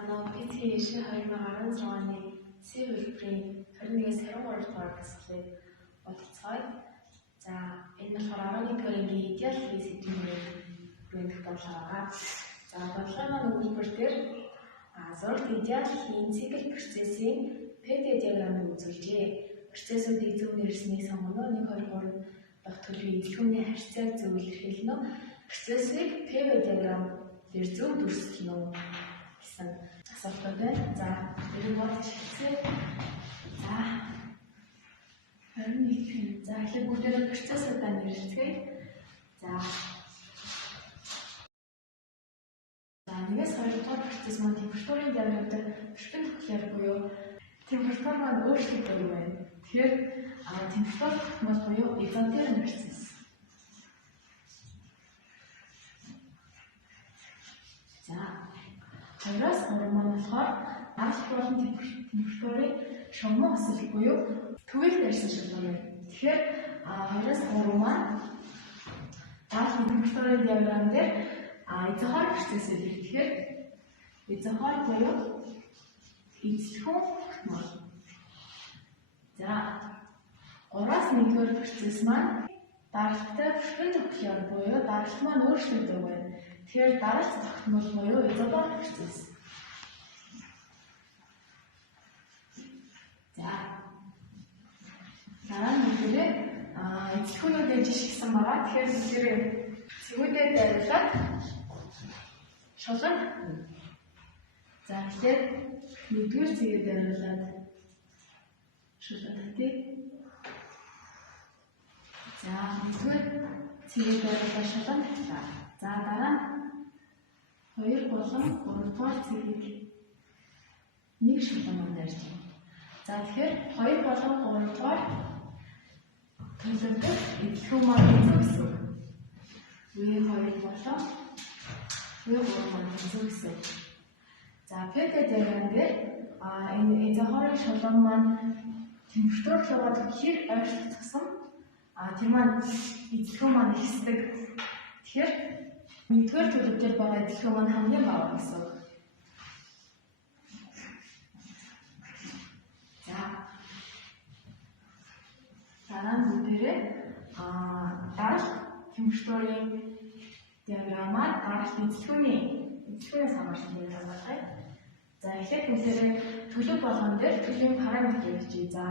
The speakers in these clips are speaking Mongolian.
PT 2016 оны C хөлбөрийн 21-с 23 дугаар хэсгийг бодцгоё. За энэ болохоор 11 дугаар ангийн идеал сэдвийн бүрэлдэх бодлого байгаа. За бодлогын өгүүлбэр дээр зурагт идеалын цикл процессын PD диаграмыг үзүүлжээ. Процессуудыг зөв нэрсний сонгоно 1 2 3 дахь төлөвийн эзлэгүүний харьцааг зөв илэрхийлнэ. Процессыг PD диаграм дээр зөв дүрслэнэ гэсэн асуултууд байна. За энэ бодож хэлцээ. За эхлээд бүгдээрээ процессуудаа нэрлэцгээе. За 1-2 дугаар процесс маань температурын диаграмтай перпендикуляр буюу температур маань өөрчлөгдөж байна. Тэгэхээр температур тогтмол буюу изотерм процесс. За 2-3 маань болохоор аль болон температурын шугам өсөл буюу төгөл дайрсан шугам байна. Тэгэхээр 2-3 маань аль температурын диаграм дээр изохор процессыг хэлэхээр изохор буюу эзлэхүүн тогтмол. За 3-аас 1-р процесс маань даралттай перпендикуляр буюу даралт маань өөрчлөгдөж байна. Тэгэхээр даралт тогтмол буюу изобар процесс. За дараа нь бүгдээ эзлэхүүнүүдээ жишгсэн байгаа. Тэгэхээр бүгдээ цэгүүдэд дайруулаад шулан. За тэгэхээр 1-р цэгээр дайруулаад шулан татъя. За 1-р цэгээр дайруулаад шулан татлаа. За дараа нь 2 болон 3-р цэгийг нэг шулан дайрч байна. За тэгэхээр 2 болон 3-р төлөвлөлт эзлэхүүн маань зөв. V2 болон V3 маань зөв гэсэн. За PD диаграм дээр энэ изохорын шулан маань температур руугаа хэр ойртогдсон тэр маань эзлэхүүн маань ихсдэг. Тэгэхээр 1-р төлөв дээр байгаа эзлэхүүн маань хамгийн бага гэсэн. За дараа нь бүгдээрээ даралт температурын диаграмаар даралт эзлэхүүнээс хамаарсан диаграм байна. За эхлээд бүгдээрээ төлөв болгон дээр төлөвийн параметр бичиж. За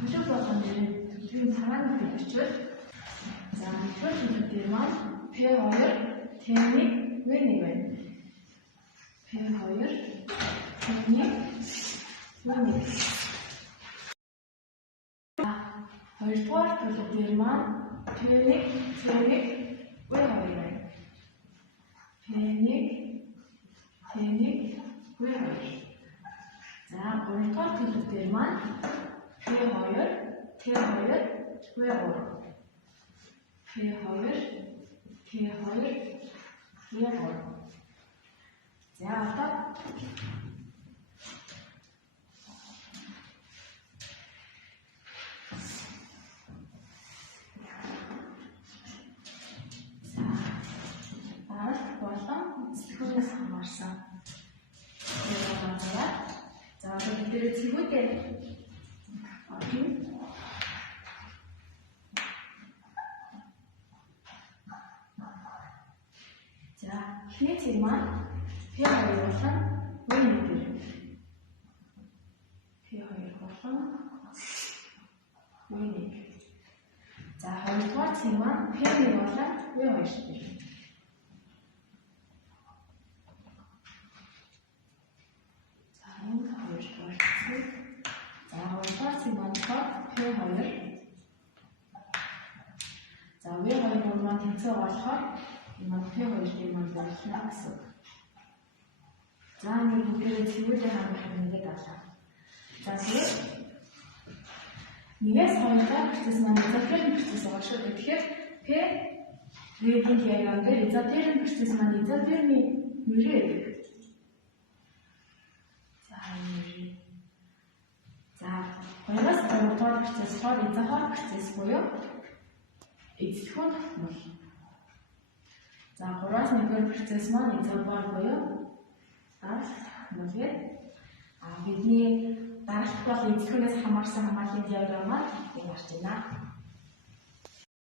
төлөв болгон дээр төлөвийн параметр бичвэл за нэгдүгээр төлөв дээр маань P2 T1 V1 байна. P2 T1 V1. Хоёрдугаар төлөв дээр маань P1 T1 V2 байна. P1 T1 V2. За гуравдугаар төлөв дээр маань P2 T2 V3. P2 T2 V3. За одоо даралт болон эзлэхүүнээс хамаарсан. За одоо бидний цэгүүдээ эхний цэг маань P2 болон V1 дээр. P2 болон V1. За хоёрдугаар цэг маань P1 болон V2 дээр. За энэ хоёрдугаар цэг. За хоёрдугаар цэг маань P2. За V2 маань тэнцээ болохоор P2 дээр маань болчихно гэсэн. За энэ бүгдээ цэгүүдээ хамаарах нэгэд авлаа. За тэгээд 1-2 дахь процесс маань изотерм процесс байгаа шүү. Тэгэхээр P V-ийн диаграм дээр изотерм процесс маань изотермийн нэрээ 2-аас 3 дугаар процесс болохоор изохор процесс буюу эзлэхүүн тогтмол. За 3-аас 1-р процесс маань изобор буюу даралт тогтмол гэдэг. Бидний даралт бол эзлэхүүнээс хамаарсан хамгааллын диаграмаар энэ гарч байна.